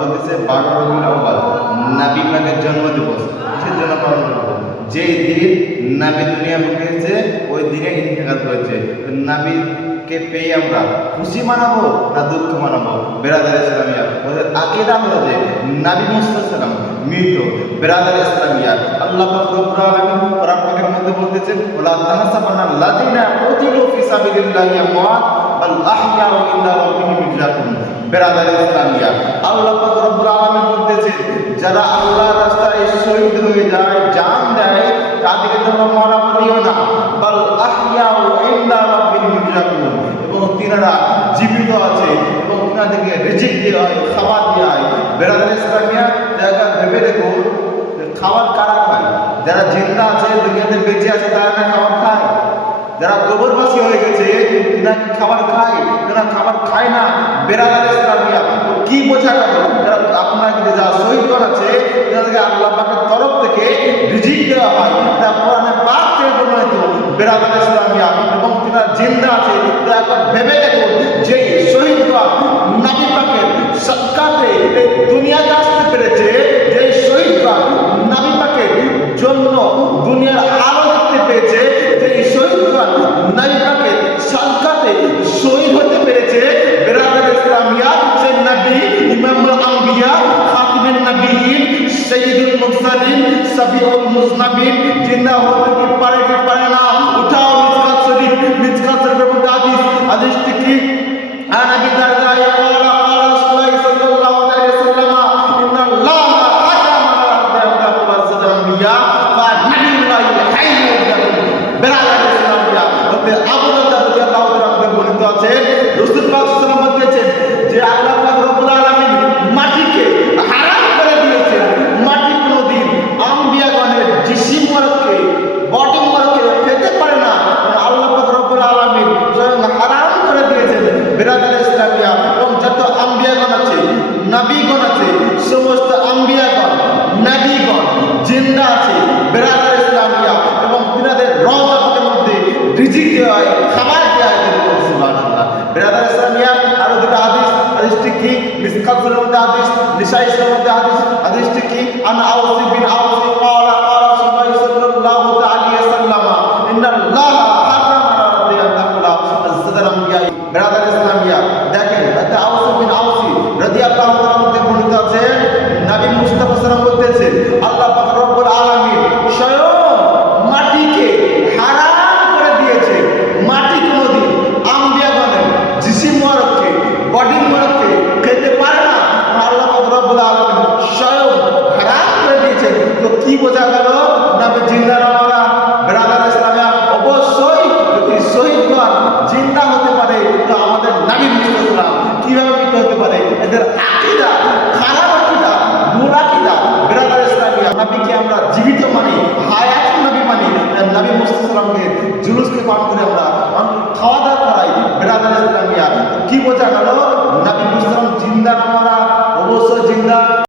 বলতেছে 12 রবিউল আউয়াল নবী পাকের জন্মদিবস। কিসের জন্য পালন করব? যে দিন নবী দুনিয়া মুখে এসেছে ওই দিনে ইন্তেকাল করেছে। নবীকে পেয়ে আমরা খুশি মানাবো না দুঃখ মানাবো? বেরাদার ইসলামিয়া ওদের আকীদা হলো যে নবী মুহাম্মদ সাল্লাল্লাহু আলাইহি ওয়াসাল্লাম মৃত। বেরাদার ইসলামিয়া আল্লাহ পাক রব্বুল আলামিন কোরআন পাকের মধ্যে বলতেছেন ওয়ালা তাহসাবানা আল্লাযিনা কুতিলু ফি সাবিলিল্লাহি আমওয়াত বাল আহইয়াউ ইনদা রাব্বিহিম ইরজাকুন। বেরাদার ইসলামিয়া আল্লাহ পাক রব্বুল আলামিন বলতেছেন যারা আল্লাহর রাস্তায় শহীদ হয়ে যায়, জান দেয়, তাদেরকে তোমরা মরা বলিও না, বাল আহইয়াউ ইনদা রাব্বিহিম ইরজাকুন। এবং তিনারা জীবিত আছে এবং তিনাদেরকে রিজিক দেওয়া হয়, খাবার দেওয়া হয়। বেরাদার ইসলামিয়া জায়গা ভেবে দেখো খাবার কারা খায়? যারা জিন্দা আছে, দুনিয়াতে বেঁচে আছে, তারা না খাবার খায়? যারা কবরবাসী হয়ে গেছে তিনারা খাবার খায়? তারা খাবার খায় না। বেরাদার ইসলামিয়া কি বোঝা গেল? যারা আপনাকে যারা শহীদ করা আছে তাদেরকে আল্লাহ পাকের তরফ থেকে রিজিক দেওয়া হয়, তা কোরআনে পাক থেকে বর্ণিত। বেরাদার ইসলামিয়া এবং তিনারা জিন্দা আছে, তারা একবার ভেবে দেখুন যে শহীদরা নবী পাকের সাক্ষাতে এই দুনিয়াতে আসতে পেরেছে, যে শহীদরা নবী পাকের জন্য দুনিয়ার আলো দেখতে পেয়েছে, যে শহীদরা নবী পাকের সাক্ষাতে শহীদ হতে পেরেছে। বেরাদার ইসলামিয়া সে নবী ইমামুল আম্বিয়া খাতিমুন নবিয়্যিন সাইয়্যিদুল মুরসালিন সাফিউল মুজনাবিন জিন্দা হতে কি পারে না? উঠাও মিসকাত শরীফ, মিসকাত শরীফের মধ্যে হাদিসটি কি? আনাবি দারদা ইয়ালা ক্বালা রাসূলুল্লাহ সাল্লাল্লাহু আলাইহি ওয়াসাল্লাম ইন্নাল্লাহা হারামা আলা ওয়াসাদ আম্বিয়া ওয়া নাবিয়ুল্লাহি হাইয়ুল ইয়াকুম। বেরাদার ইসলামিয়া হতে আবু দারদা রাদিয়াল্লাহু তাআলা বর্ণিত আছে রাসূল পাক সাল্লাল্লাহু আলাইহি ওয়াসাল্লাম বলেছেন যে আল্লাহ পাক রব্বুল আলামিন মাটিকে হারাম করে দিয়েছেন। মাটি কোনদিন আম্বিয়াগণের জিসিম মুবারককে, বডি মুবারককে খেতে পারে না, আল্লাহ পাক রব্বুল আলামিন স্বয়ং হারাম করে দিয়েছেন। বেরাদার ইসলামিয়া এবং যত আম্বিয়াগণ আছে, নবীগণ আছে, সমস্ত আম্বিয়াগণ নবীগণ জিন্দা আছে। বেরাদার ইসলামিয়া এবং তিনাদের রওজা পাকের মধ্যে রিজিক দেওয়া হয়, খাবার দেওয়া হয়। সুবহানাল্লাহ। বেরাদার ইসলামিয়া আরো দুটো হাদিসটি কি? মিসকাত শরীফের মধ্যে হাদিস, নিসাঈ শরীফের মধ্যে হাদিসটি কি? আন আওস বিন আওস ক্বালা ক্বালা রাসূলুল্লাহ সাল্লাল্লাহু আলাইহি ওয়াসাল্লাম ইন্নাল্লাহা হারামা আলা রাদিয়াল্লাহু আযজাদাল আম্বিয়া। বেরাদার ইসলামিয়া দেখেন এটা আওস বিন আওস রাদিয়াল্লাহু তাআলা মধ্যে বর্ণিত আছে নবী মুস্তাফা সাল্লাল্লাহু আলাইহি ওয়াসাল্লাম বলতেছেন আল্লাহ পাক রব্বুল আলামিন স্বয়ং মাটিকে হারাম করে দিয়েছে। মাটি কোনদিন আম্বিয়াগণের জিসিম মুবারককে, বডি মুবারককে খেতে পারে না, আল্লাহ পাক রব্বুল আলামিন স্বয়ং হারাম করে দিয়েছে। তো কি বোঝা গেল? নবী জিন্দা না? বেরাদার ইসলামিয়া অবশ্যই যদি শহীদগণ জিন্দা হতে পারে তো আমাদের নবী মুহাম্মদ কিভাবে মৃত হতে পারে? এদের আকীদা খারাপ, আকীদা ভুল আকীদা। বেরাদার ইসলামিয়া নবীকে আমরা জীবিত মানি, হায়াতুন নবী মানি। নবী মুহাম্মদকে জুলুসকে পাঠ করে আমরা খাওয়া দাওয়া করাই। বেরাদার ইসলামিয়া কি বোঝা গেল?